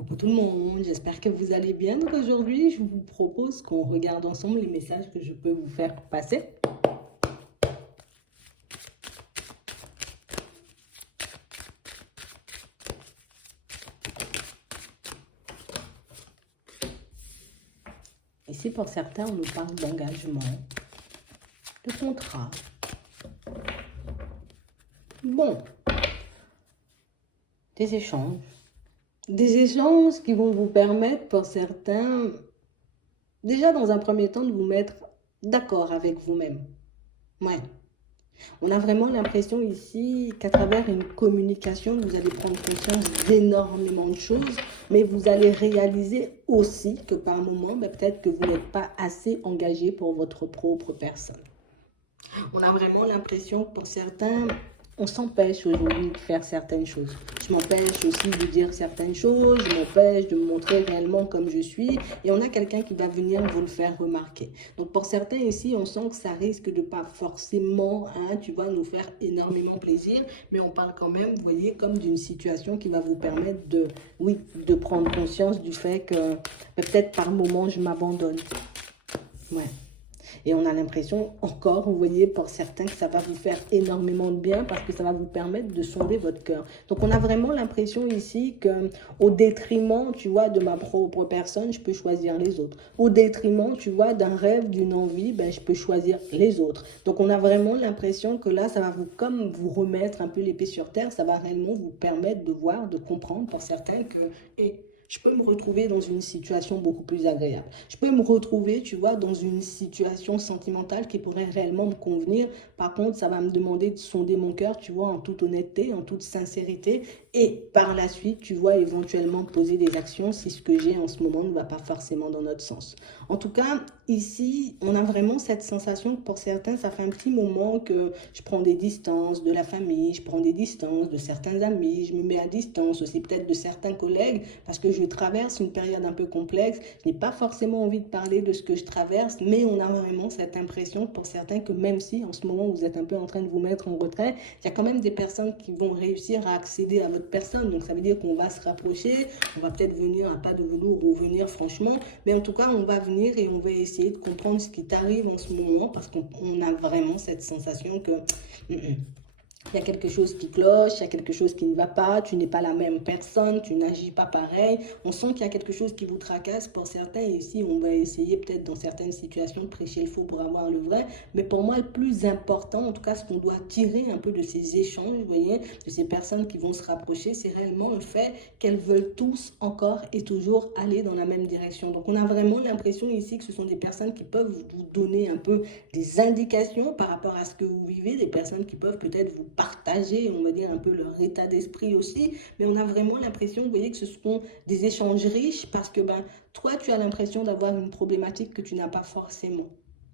Coucou tout le monde, j'espère que vous allez bien. Donc aujourd'hui, je vous propose qu'on regarde ensemble les messages que je peux vous faire passer. Ici, pour certains, on nous parle d'engagement, de contrat. Bon, des échanges. Des échanges qui vont vous permettre, pour certains, déjà dans un premier temps, de vous mettre d'accord avec vous-même. Ouais. On a vraiment l'impression ici qu'à travers une communication, vous allez prendre conscience d'énormément de choses, mais vous allez réaliser aussi que par moment, peut-être que vous n'êtes pas assez engagé pour votre propre personne. On a vraiment l'impression que pour certains, on s'empêche aujourd'hui de faire certaines choses. Je m'empêche aussi de dire certaines choses, je m'empêche de me montrer réellement comme je suis, et on a quelqu'un qui va venir vous le faire remarquer. Donc pour certains ici, on sent que ça risque de pas forcément, tu vois, nous faire énormément plaisir, mais on parle quand même, vous voyez, comme d'une situation qui va vous permettre de, oui, de prendre conscience du fait que peut-être par moment je m'abandonne. Ouais. Et on a l'impression encore, vous voyez, pour certains, que ça va vous faire énormément de bien parce que ça va vous permettre de sonder votre cœur. Donc, on a vraiment l'impression ici qu'au détriment, tu vois, de ma propre personne, je peux choisir les autres. Au détriment, tu vois, d'un rêve, d'une envie, je peux choisir les autres. Donc, on a vraiment l'impression que là, ça va comme vous remettre un peu l'épée sur terre. Ça va réellement vous permettre de voir, de comprendre pour certains que... je peux me retrouver dans une situation beaucoup plus agréable. Je peux me retrouver, tu vois, dans une situation sentimentale qui pourrait réellement me convenir. Par contre, ça va me demander de sonder mon cœur, tu vois, en toute honnêteté, en toute sincérité. Et par la suite, tu vois, éventuellement poser des actions si ce que j'ai en ce moment ne va pas forcément dans notre sens. En tout cas, ici, on a vraiment cette sensation que pour certains, ça fait un petit moment que je prends des distances de la famille, je prends des distances de certains amis, je me mets à distance aussi peut-être de certains collègues parce que je traverse une période un peu complexe. Je n'ai pas forcément envie de parler de ce que je traverse, mais on a vraiment cette impression pour certains que même si en ce moment vous êtes un peu en train de vous mettre en retrait, il y a quand même des personnes qui vont réussir à accéder à votre personne. Donc ça veut dire qu'on va se rapprocher, on va peut-être venir à pas de velours ou venir franchement, mais en tout cas on va venir et on va essayer de comprendre ce qui t'arrive en ce moment parce qu'on a vraiment cette sensation que... il y a quelque chose qui cloche, il y a quelque chose qui ne va pas, tu n'es pas la même personne, tu n'agis pas pareil. On sent qu'il y a quelque chose qui vous tracasse pour certains. Et ici, on va essayer peut-être dans certaines situations de prêcher le faux pour avoir le vrai. Mais pour moi, le plus important, en tout cas, ce qu'on doit tirer un peu de ces échanges, vous voyez, de ces personnes qui vont se rapprocher, c'est réellement le fait qu'elles veulent tous encore et toujours aller dans la même direction. Donc, on a vraiment l'impression ici que ce sont des personnes qui peuvent vous donner un peu des indications par rapport à ce que vous vivez, des personnes qui peuvent peut-être vous partager, on va dire, un peu leur état d'esprit aussi, mais on a vraiment l'impression, vous voyez, que ce sont des échanges riches parce que toi, tu as l'impression d'avoir une problématique que tu n'as pas forcément.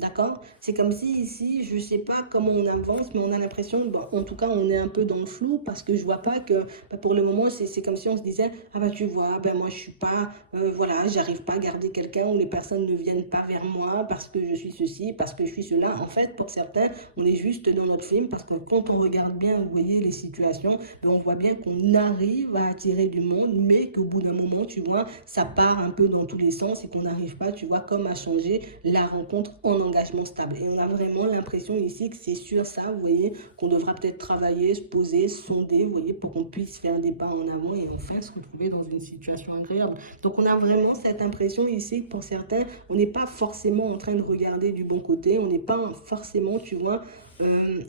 D'accord? C'est comme si ici, je ne sais pas comment on avance, mais on a l'impression, en tout cas, on est un peu dans le flou parce que je ne vois pas que pour le moment, c'est comme si on se disait, ah tu vois, moi je suis pas, voilà, j'arrive pas à garder quelqu'un ou les personnes ne viennent pas vers moi parce que je suis ceci, parce que je suis cela. En fait, pour certains, on est juste dans notre film parce que quand on regarde bien, vous voyez les situations, on voit bien qu'on arrive à attirer du monde, mais qu'au bout d'un moment, tu vois, ça part un peu dans tous les sens et qu'on n'arrive pas, tu vois, comme à changer la rencontre en engagement stable. Et on a vraiment l'impression ici que c'est sur ça, vous voyez, qu'on devra peut-être travailler, se poser, sonder, vous voyez, pour qu'on puisse faire des pas en avant et enfin se retrouver dans une situation agréable. Donc on a vraiment cette impression ici que pour certains, on n'est pas forcément en train de regarder du bon côté, on n'est pas forcément, tu vois,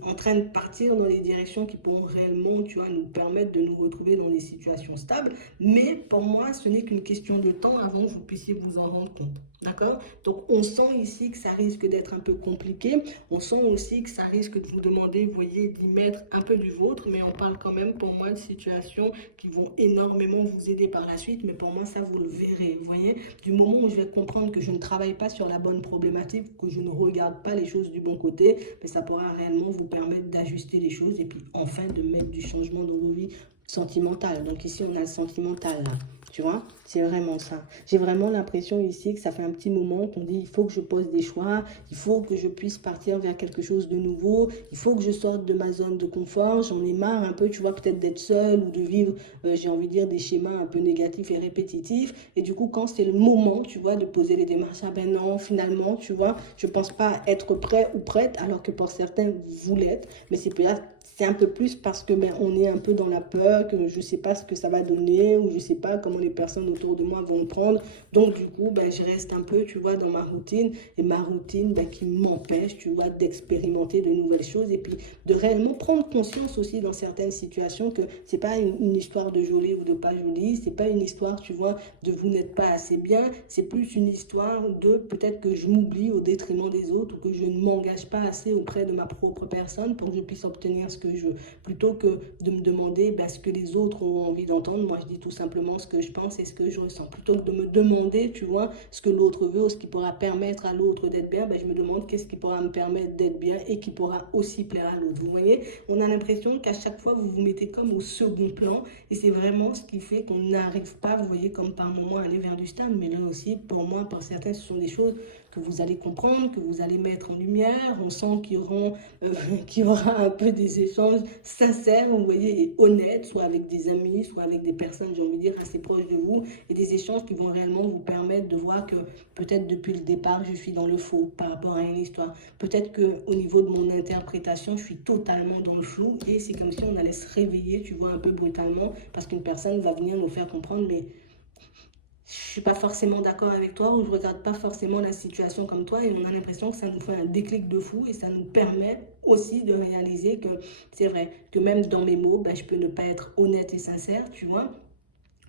en train de partir dans les directions qui pourront réellement, tu vois, nous permettre de nous retrouver dans des situations stables. Mais pour moi, ce n'est qu'une question de temps avant que vous puissiez vous en rendre compte. D'accord? Donc, on sent ici que ça risque d'être un peu compliqué. On sent aussi que ça risque de vous demander, vous voyez, d'y mettre un peu du vôtre. Mais on parle quand même, pour moi, de situations qui vont énormément vous aider par la suite. Mais pour moi, ça, vous le verrez. Vous voyez? Du moment où je vais comprendre que je ne travaille pas sur la bonne problématique, que je ne regarde pas les choses du bon côté, mais ça pourra réellement vous permettre d'ajuster les choses et puis enfin de mettre du changement dans vos vies sentimentales. Donc ici, on a le sentimental là. Tu vois, c'est vraiment ça. J'ai vraiment l'impression ici que ça fait un petit moment qu'on dit il faut que je pose des choix, il faut que je puisse partir vers quelque chose de nouveau, il faut que je sorte de ma zone de confort. J'en ai marre un peu, tu vois, peut-être d'être seule ou de vivre, j'ai envie de dire, des schémas un peu négatifs et répétitifs. Et du coup, quand c'est le moment, tu vois, de poser les démarches, ah ben non, finalement, tu vois, je pense pas être prêt ou prête, alors que pour certains, vous l'êtes. Mais c'est un peu plus parce que ben, on est un peu dans la peur, que je ne sais pas ce que ça va donner, ou je ne sais pas comment les personnes autour de moi vont le prendre. Donc du coup, ben, je reste un peu, tu vois, dans ma routine, et ma routine ben, qui m'empêche, tu vois, d'expérimenter de nouvelles choses, et puis de réellement prendre conscience aussi dans certaines situations que c'est pas une histoire de jolie ou de pas jolie, c'est pas une histoire, tu vois, de vous n'êtes pas assez bien, c'est plus une histoire de peut-être que je m'oublie au détriment des autres, ou que je ne m'engage pas assez auprès de ma propre personne pour que je puisse obtenir ce que je veux. Plutôt que de me demander ben, ce que les autres ont envie d'entendre, moi je dis tout simplement ce que je pense et ce que je ressens. Plutôt que de me demander, tu vois, ce que l'autre veut ou ce qui pourra permettre à l'autre d'être bien, ben, je me demande qu'est-ce qui pourra me permettre d'être bien et qui pourra aussi plaire à l'autre. Vous voyez, on a l'impression qu'à chaque fois vous vous mettez comme au second plan, et c'est vraiment ce qui fait qu'on n'arrive pas, vous voyez, comme par moment à aller vers du stable. Mais là aussi, pour moi, pour certains, ce sont des choses que vous allez comprendre, que vous allez mettre en lumière. On sent qu'il y aura un peu des échanges sincères, vous voyez, et honnêtes, soit avec des amis, soit avec des personnes, j'ai envie de dire, assez proches de vous, et des échanges qui vont réellement vous permettre de voir que peut-être depuis le départ, je suis dans le faux par rapport à une histoire. Peut-être qu'au niveau de mon interprétation, je suis totalement dans le flou, et c'est comme si on allait se réveiller, tu vois, un peu brutalement, parce qu'une personne va venir nous faire comprendre, mais je suis pas forcément d'accord avec toi, ou je regarde pas forcément la situation comme toi, et on a l'impression que ça nous fait un déclic de fou, et ça nous permet aussi de réaliser que c'est vrai que même dans mes mots, ben, je peux ne pas être honnête et sincère, tu vois,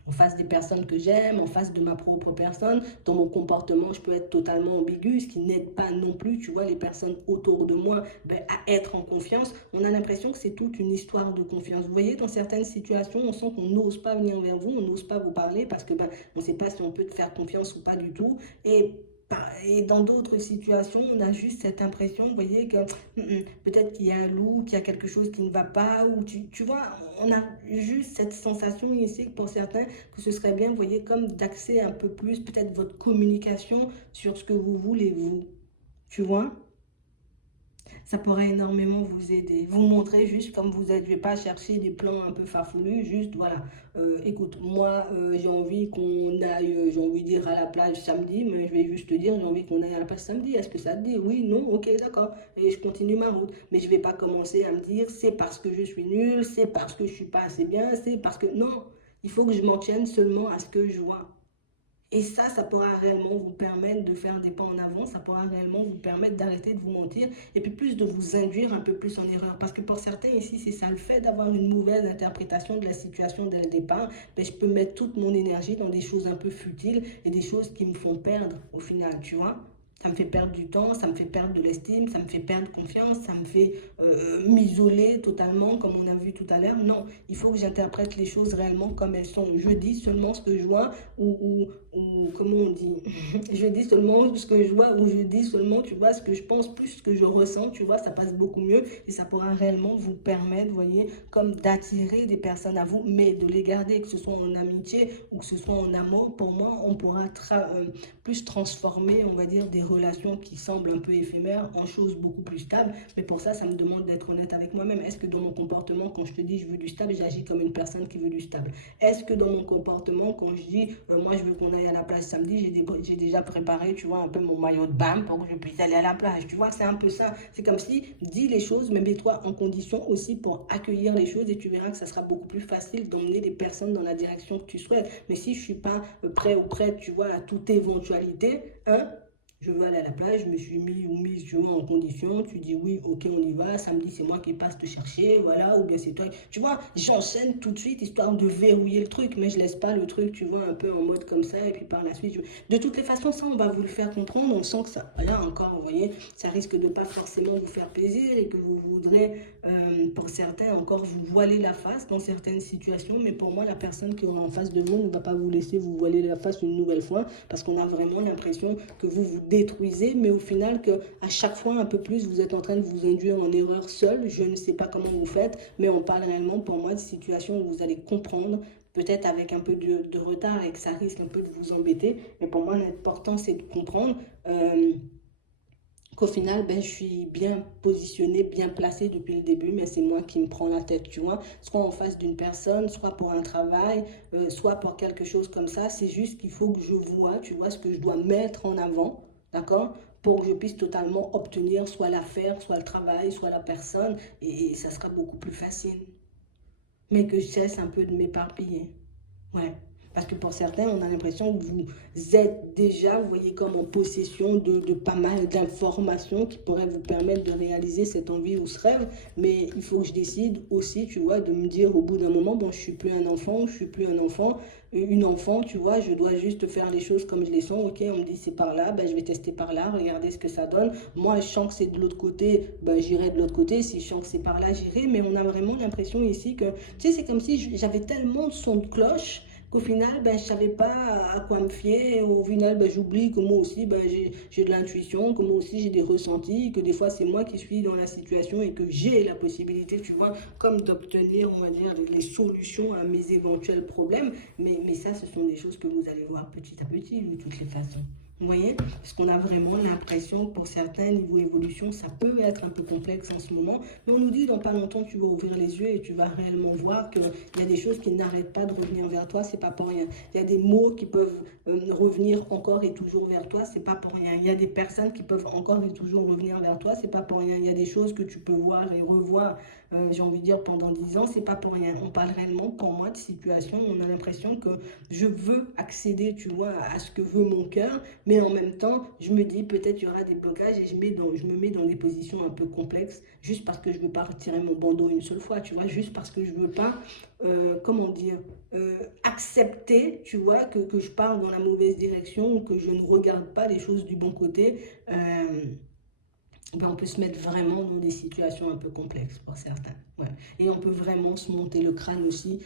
en face des personnes que j'aime, en face de ma propre personne. Dans mon comportement, je peux être totalement ambigu, ce qui n'aide pas non plus, tu vois, les personnes autour de moi ben, à être en confiance. On a l'impression que c'est toute une histoire de confiance. Vous voyez, dans certaines situations, on sent qu'on n'ose pas venir vers vous, on n'ose pas vous parler parce que ben, on ne sait pas si on peut te faire confiance ou pas du tout. Et dans d'autres situations, on a juste cette impression, vous voyez, que peut-être qu'il y a un loup, qu'il y a quelque chose qui ne va pas, ou tu vois, on a juste cette sensation ici que pour certains, que ce serait bien, vous voyez, comme d'axer un peu plus peut-être votre communication sur ce que vous voulez, vous. Tu vois? Ça pourrait énormément vous aider. Vous montrer juste comme vous êtes. Je vais pas chercher des plans un peu farfelus, juste voilà. Écoute, moi j'ai envie qu'on aille, j'ai envie de dire à la plage samedi, mais je vais juste te dire, j'ai envie qu'on aille à la plage samedi. Est-ce que ça te dit? Oui, non, ok, d'accord. Et je continue ma route. Mais je vais pas commencer à me dire, c'est parce que je suis nulle, c'est parce que je suis pas assez bien, c'est parce que non. Il faut que je m'en tienne seulement à ce que je vois. Et ça pourra réellement vous permettre de faire des pas en avant, ça pourra réellement vous permettre d'arrêter de vous mentir et puis plus de vous induire un peu plus en erreur. Parce que pour certains ici, c'est ça le fait d'avoir une mauvaise interprétation de la situation dès le départ. Ben, je peux mettre toute mon énergie dans des choses un peu futiles et des choses qui me font perdre au final, tu vois. Ça me fait perdre du temps, ça me fait perdre de l'estime, ça me fait perdre confiance, ça me fait m'isoler totalement, comme on a vu tout à l'heure. Non, il faut que j'interprète les choses réellement comme elles sont. Je dis seulement ce que je vois, ou comment on dit, je dis seulement ce que je vois, ou je dis seulement, tu vois, ce que je pense, plus ce que je ressens, tu vois, ça passe beaucoup mieux, et ça pourra réellement vous permettre, vous voyez, comme d'attirer des personnes à vous, mais de les garder, que ce soit en amitié ou que ce soit en amour. Pour moi, on pourra plus transformer, on va dire, des relations qui semblent un peu éphémères en choses beaucoup plus stables. Mais pour ça, ça me demande d'être honnête avec moi-même. Est-ce que dans mon comportement, quand je te dis je veux du stable, j'agis comme une personne qui veut du stable? Est-ce que dans mon comportement, quand je dis moi je veux qu'on aille à la plage samedi, j'ai déjà préparé, tu vois, un peu mon maillot de bain pour que je puisse aller à la plage? Tu vois, c'est un peu ça. C'est comme si, dis les choses, mais mets-toi en condition aussi pour accueillir les choses, et tu verras que ça sera beaucoup plus facile d'emmener les personnes dans la direction que tu souhaites. Mais si je suis pas prêt ou prête, tu vois, à toute éventualité, hein, je veux aller à la plage, je me suis mis ou mise, tu vois, en condition, tu dis oui, ok, on y va, samedi c'est moi qui passe te chercher, voilà, ou bien c'est toi. Tu vois, j'enchaîne tout de suite histoire de verrouiller le truc, mais je laisse pas le truc, tu vois, un peu en mode comme ça, et puis par la suite, de toutes les façons, ça on va vous le faire comprendre, on sent que ça, voilà, encore, vous voyez, ça risque de pas forcément vous faire plaisir, et que vous voudrez, pour certains, encore vous voiler la face dans certaines situations, mais pour moi, la personne qui aura en face de vous ne va pas vous laisser vous voiler la face une nouvelle fois, parce qu'on a vraiment l'impression que vous détruisez, mais au final que à chaque fois un peu plus vous êtes en train de vous induire en erreur seul. Je ne sais pas comment vous faites, mais on parle réellement pour moi de situations où vous allez comprendre peut-être avec un peu de retard et que ça risque un peu de vous embêter. Mais pour moi, l'important, c'est de comprendre qu'au final, ben, je suis bien positionnée, bien placée depuis le début, mais c'est moi qui me prends la tête, tu vois. Soit en face d'une personne, soit pour un travail, soit pour quelque chose comme ça. C'est juste qu'il faut que je vois, tu vois, ce que je dois mettre en avant, d'accord? Pour que je puisse totalement obtenir soit l'affaire, soit le travail, soit la personne, et ça sera beaucoup plus facile. Mais que je cesse un peu de m'éparpiller. Ouais. Parce que pour certains, on a l'impression que vous êtes déjà, vous voyez, comme en possession de pas mal d'informations qui pourraient vous permettre de réaliser cette envie ou ce rêve. Mais il faut que je décide aussi, tu vois, de me dire au bout d'un moment, bon, je suis plus un enfant, je suis plus un enfant, une enfant, tu vois, je dois juste faire les choses comme je les sens. Ok, on me dit c'est par là, ben, je vais tester par là, regarder ce que ça donne. Moi, je sens que c'est de l'autre côté, ben, j'irai de l'autre côté. Si je sens que c'est par là, j'irai. Mais on a vraiment l'impression ici que, tu sais, c'est comme si j'avais tellement de sons de cloche qu'au final, ben, je ne savais pas à quoi me fier. Au final, ben, j'oublie que moi aussi, ben, j'ai de l'intuition, que moi aussi, j'ai des ressentis, que des fois, c'est moi qui suis dans la situation et que j'ai la possibilité, tu vois, comme d'obtenir, on va dire, les solutions à mes éventuels problèmes. Mais ça, ce sont des choses que vous allez voir petit à petit, de toutes les façons. Vous voyez? Parce qu'on a vraiment l'impression que pour certains niveaux évolution, ça peut être un peu complexe en ce moment. Mais on nous dit dans pas longtemps, tu vas ouvrir les yeux et tu vas réellement voir qu'il y a des choses qui n'arrêtent pas de revenir vers toi, c'est pas pour rien. Il y a des mots qui peuvent revenir encore et toujours vers toi, c'est pas pour rien. Il y a des personnes qui peuvent encore et toujours revenir vers toi, c'est pas pour rien. Il y a des choses que tu peux voir et revoir, j'ai envie de dire, pendant 10 ans, c'est pas pour rien. On parle réellement, pour moi, de situation où on a l'impression que je veux accéder, tu vois, à ce que veut mon cœur, mais en même temps, je me dis peut-être il y aura des blocages et je me mets dans des positions un peu complexes juste parce que je ne veux pas retirer mon bandeau une seule fois, tu vois, juste parce que je ne veux pas, comment dire, accepter, tu vois, que je pars dans la mauvaise direction ou que je ne regarde pas les choses du bon côté. Ben, on peut se mettre vraiment dans des situations un peu complexes pour certains. Ouais. Et on peut vraiment se monter le crâne aussi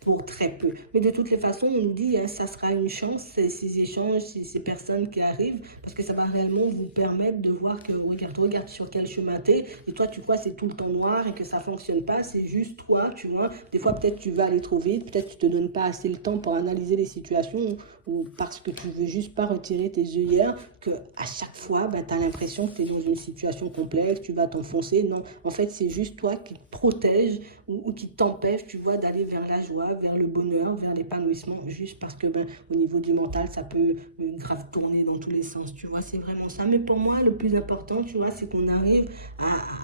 pour très peu. Mais de toutes les façons, on nous dit hein, ça sera une chance, ces échanges, ces personnes qui arrivent, parce que ça va réellement vous permettre de voir que, regarde sur quel chemin t'es, et toi tu crois c'est tout le temps noir et que ça fonctionne pas, c'est juste toi, tu vois. Des fois peut-être tu vas aller trop vite, peut-être tu te donnes pas assez le temps pour analyser les situations, ou parce que tu veux juste pas retirer tes œillères, que à chaque fois, ben, tu as l'impression que tu es dans une situation complexe, tu vas t'enfoncer. Non, en fait, c'est juste toi qui te protège ou qui t'empêche, tu vois, d'aller vers la joie, vers le bonheur, vers l'épanouissement, juste parce que, ben, au niveau du mental, ça peut grave tourner dans tous les sens, tu vois, c'est vraiment ça. Mais pour moi, le plus important, tu vois, c'est qu'on arrive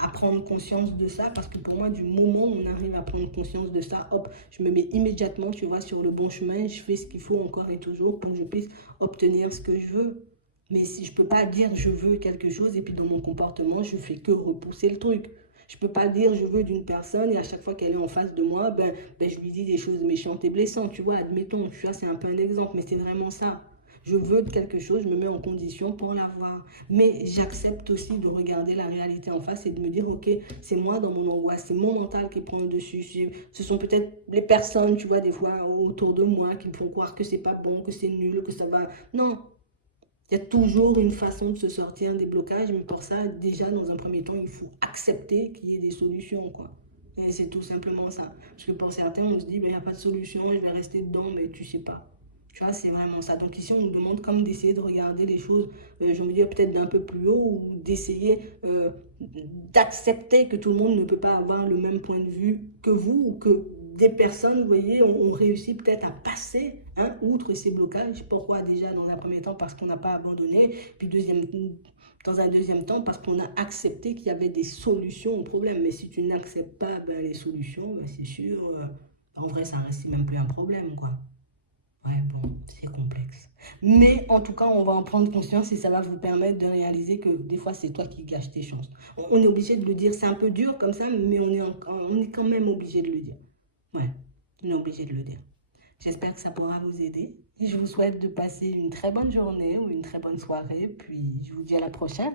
à prendre conscience de ça, parce que pour moi, du moment où on arrive à prendre conscience de ça, hop, je me mets immédiatement, tu vois, sur le bon chemin, je fais ce qu'il faut encore et toujours pour que je puisse obtenir ce que je veux. Mais si je peux pas dire je veux quelque chose et puis dans mon comportement, je fais que repousser le truc. Je peux pas dire je veux d'une personne et à chaque fois qu'elle est en face de moi, ben je lui dis des choses méchantes et blessantes. Tu vois, admettons, tu vois, c'est un peu un exemple, mais c'est vraiment ça. Je veux de quelque chose, je me mets en condition pour l'avoir. Mais j'accepte aussi de regarder la réalité en face et de me dire, ok, c'est moi dans mon angoisse, c'est mon mental qui prend le dessus. Ce sont peut-être les personnes, tu vois, des fois autour de moi qui me font croire que c'est pas bon, que c'est nul, que ça va. Non, il y a toujours une façon de se sortir des blocages, mais pour ça, déjà, dans un premier temps, il faut accepter qu'il y ait des solutions, quoi. Et c'est tout simplement ça. Parce que pour certains, on se dit, il n'y a pas de solution, je vais rester dedans, mais tu sais pas. Tu vois, c'est vraiment ça. Donc ici, on nous demande comme d'essayer de regarder les choses, j'ai envie de dire peut-être d'un peu plus haut, ou d'essayer d'accepter que tout le monde ne peut pas avoir le même point de vue que vous, ou que des personnes, vous voyez, ont réussi peut-être à passer hein, outre ces blocages. Pourquoi déjà dans un premier temps? Parce qu'on n'a pas abandonné. Puis dans un deuxième temps, parce qu'on a accepté qu'il y avait des solutions au problème. Mais si tu n'acceptes pas ben, les solutions, ben, c'est sûr, en vrai, ça reste même plus un problème, quoi. Ouais, bon, c'est complexe. Mais en tout cas, on va en prendre conscience et ça va vous permettre de réaliser que des fois, c'est toi qui gâches tes chances. On est obligé de le dire, c'est un peu dur comme ça, mais on est quand même obligé de le dire. Ouais, on est obligé de le dire. J'espère que ça pourra vous aider. Et je vous souhaite de passer une très bonne journée ou une très bonne soirée. Puis je vous dis à la prochaine.